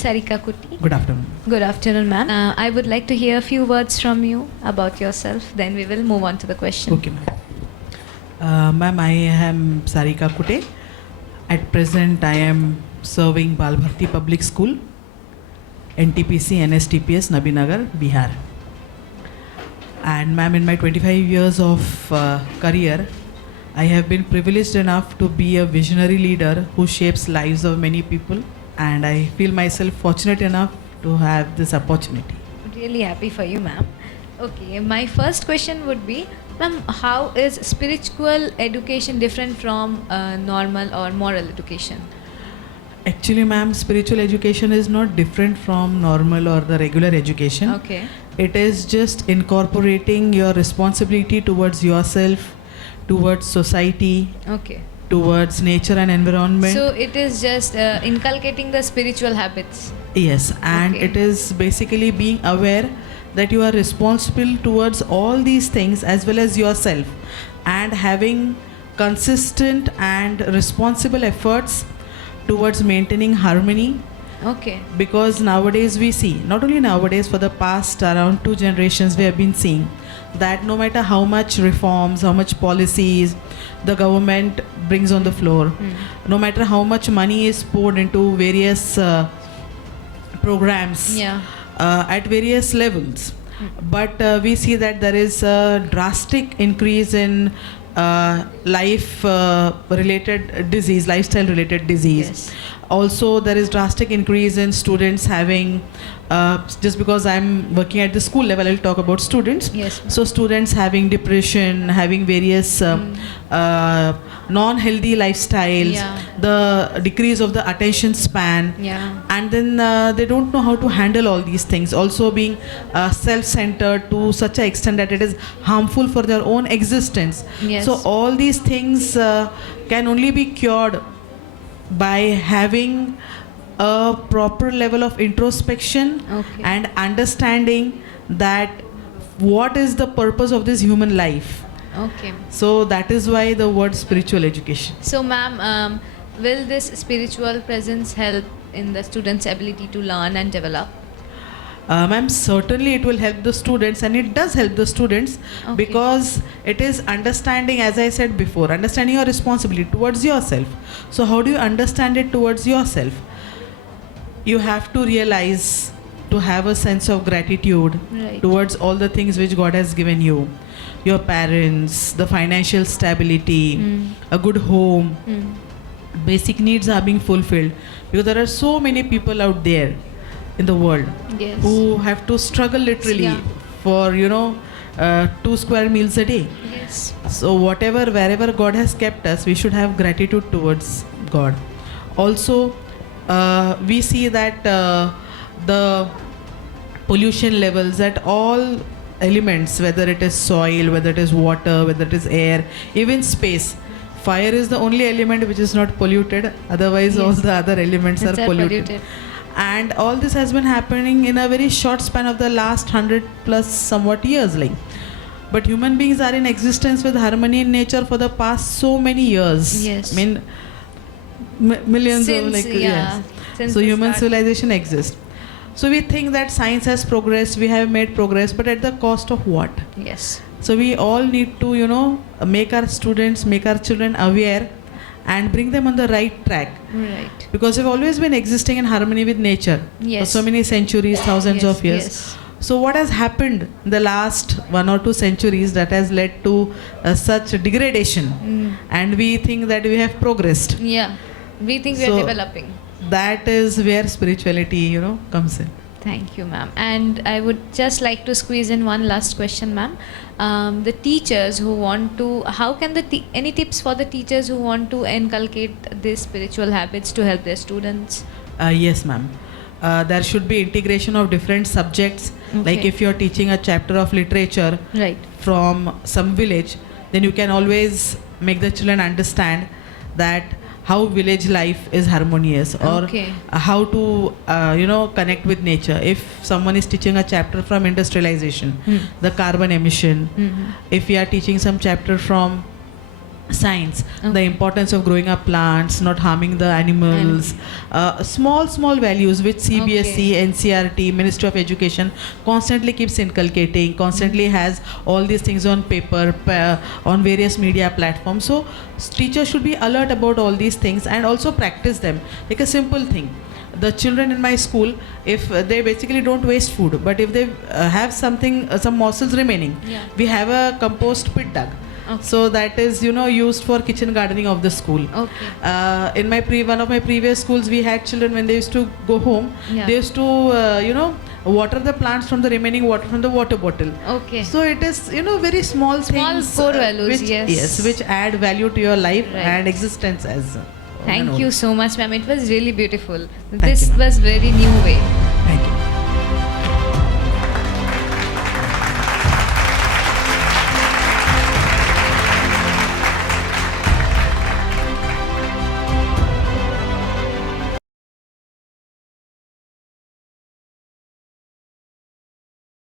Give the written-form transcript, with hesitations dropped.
Sarika Kuti. Good afternoon. Good afternoon, ma'am. I would like to hear a few words from you about yourself. Then we will move on to the question. Okay, ma'am. Ma'am, I am Sarika Kute. At present, I am serving Balbharti Public School, NTPC, NSTPS, Nabinagar, Bihar. And ma'am, in my 25 years of career, I have been privileged enough to be a visionary leader who shapes lives of many people. And I feel myself fortunate enough to have this opportunity. Really happy for you, ma'am. Okay, my first question would be, ma'am, how is spiritual education different from normal or moral education? Actually, ma'am, spiritual education is not different from normal or the regular education. Okay. It is just incorporating your responsibility towards yourself, towards society, Okay. towards nature and environment. So it is just inculcating the spiritual habits. Yes, and Okay. it is basically being aware that you are responsible towards all these things as well as yourself, and having consistent and responsible efforts towards maintaining harmony. Okay. Because nowadays we see, not only nowadays, for the past around 2 generations we have been seeing that no matter how much reforms, how much policies the government brings on the floor, no matter how much money is poured into various programs Yeah. at various levels, but we see that there is a drastic increase in lifestyle related disease. Yes. Also, there is drastic increase in students having, just because I'm working at the school level, I'll talk about students. Yes. So students having depression, having various non-healthy lifestyles, Yeah. the decrease of the attention span, Yeah. and then they don't know how to handle all these things. Also being self-centered to such an extent that it is harmful for their own existence. Yes. So all these things can only be cured by having a proper level of introspection Okay. and understanding that what is the purpose of this human life. Okay. So that is why the word spiritual education. So, ma'am, will this spiritual presence help in the students' ability to learn and develop? Ma'am, certainly it will help the students, and it does help the students. Okay. Because it is understanding, as I said before, understanding your responsibility towards yourself. So how do you understand it towards yourself? You have to realize, to have a sense of gratitude Right. towards all the things which God has given you. Your parents, the financial stability, a good home, basic needs are being fulfilled. Because there are so many people out there in the world Yes. who have to struggle literally Yeah. for 2 square meals a day. Yes. So wherever God has kept us, we should have gratitude towards God. Also, we see that the pollution levels at all elements, whether it is soil, whether it is water, whether it is air, even space. Fire is the only element which is not polluted. Otherwise, all Yes. the other elements It's are polluted. And all this has been happening in a very short span of the last 100 plus somewhat years. But human beings are in existence with harmony in nature for the past so many years. Yes. I mean, millions Since, of yeah, since so the human start. civilization exists. So we think that science has progressed, we have made progress, but at the cost of what? Yes. So we all need to, make our students, make our children aware and bring them on the right track. Right. Because we've always been existing in harmony with nature for Yes. so many centuries, thousands Yes, of years. yes. So what has happened in the last 1 or 2 centuries that has led to such degradation? And we think that we have progressed. Yeah. We think we So- are developing. That is where spirituality, comes in. Thank you, ma'am. And I would just like to squeeze in one last question, ma'am. The teachers who want to, how can any tips for the teachers who want to inculcate these spiritual habits to help their students? Yes, ma'am. There should be integration of different subjects. Like Okay. if you're teaching a chapter of literature Right. from some village, then you can always make the children understand that how village life is harmonious, or Okay. how to connect with nature. If someone is teaching a chapter from industrialization, the carbon emission, if we are teaching some chapter from science, Okay. the importance of growing up plants, not harming the animals, small values which CBSE, Okay. NCRT, Ministry of Education constantly keeps inculcating, constantly has all these things on paper, on various media platforms. So teachers should be alert about all these things and also practice them. Like a simple thing, the children in my school, if they basically don't waste food, but if they have something, some morsels remaining, Yeah. we have a compost pit dug. Okay. So that is, you know, used for kitchen gardening of the school. Okay. In my one of my previous schools, we had children when they used to go home. Yeah. They used to, you know, water the plants from the remaining water from the water bottle. Okay. So it is, you know, very small things. core values, which, yes. which add value to your life Right. and existence as. Thank you so much, ma'am. It was really beautiful. you, This ma'am. was very new way. Thank you.